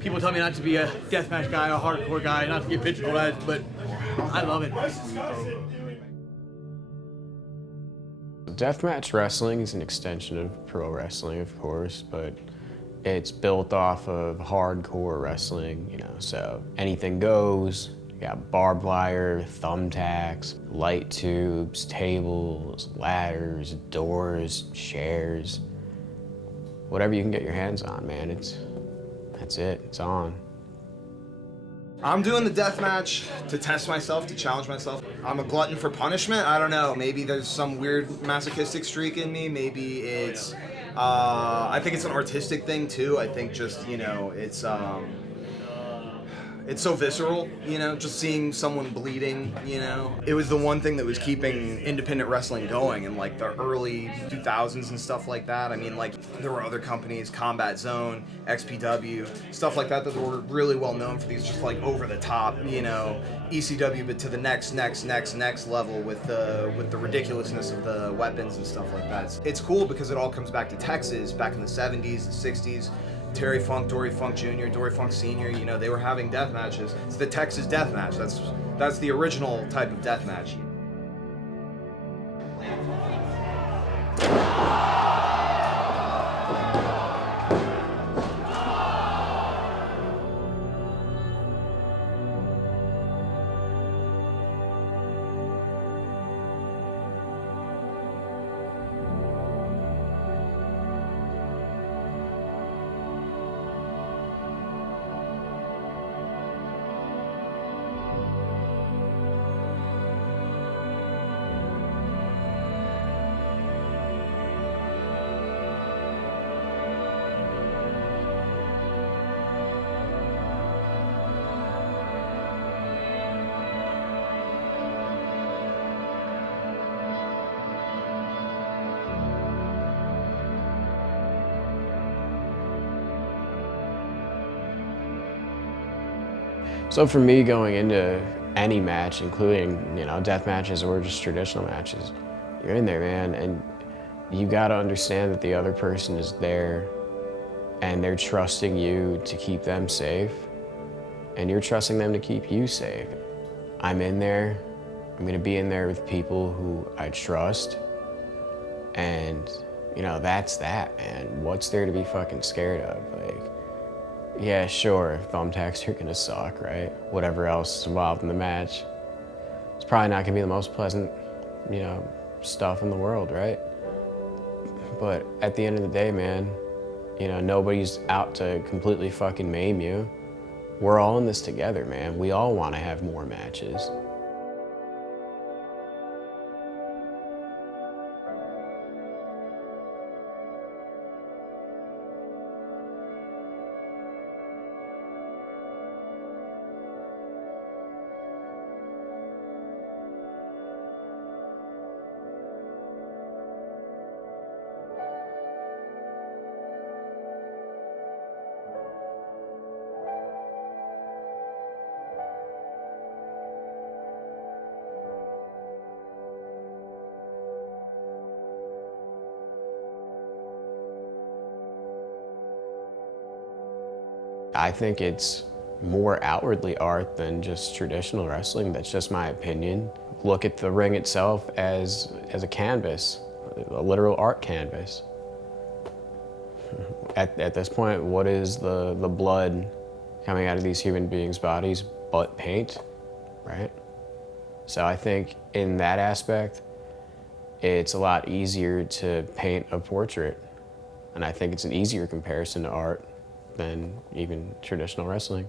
People tell me not to be a deathmatch guy, a hardcore guy, not to get pigeonholed at, but I love it. Deathmatch wrestling is an extension of pro wrestling, of course, but it's built off of hardcore wrestling, you know, so anything goes. You got barbed wire, thumbtacks, light tubes, tables, ladders, doors, chairs. Whatever you can get your hands on, man, that's it, it's on. I'm doing the deathmatch to test myself, to challenge myself. I'm a glutton for punishment. I don't know. Maybe there's some weird masochistic streak in me. Maybe it's, I think it's an artistic thing too. I think just, you know, it's so visceral, you know, just seeing someone bleeding, you know. It was the one thing that was keeping independent wrestling going in like the early 2000s and stuff like that. I mean, like there were other companies, Combat Zone, XPW, stuff like that that were really well known for these just like over the top, you know, ECW, but to the next level with the ridiculousness of the weapons and stuff like that. It's cool because it all comes back to Texas back in the 70s and 60s. Terry Funk, Dory Funk Jr., Dory Funk Sr., you know, they were having death matches. It's the Texas death match. That's the original type of death match. So for me, going into any match, including, you know, death matches or just traditional matches, you're in there, man, and you gotta understand that the other person is there and they're trusting you to keep them safe, and you're trusting them to keep you safe. I'm in there, I'm gonna be in there with people who I trust, and, you know, that's that, man. What's there to be fucking scared of? Like, yeah, sure, thumbtacks are gonna suck, right? Whatever else is involved in the match. It's probably not gonna be the most pleasant, you know, stuff in the world, right? But at the end of the day, man, you know, nobody's out to completely fucking maim you. We're all in this together, man. We all wanna have more matches. I think it's more outwardly art than just traditional wrestling. That's just my opinion. Look at the ring itself as a canvas, a literal art canvas. At this point, what is the blood coming out of these human beings' bodies but paint, right? So I think in that aspect, it's a lot easier to paint a portrait. And I think it's an easier comparison to art than even traditional wrestling.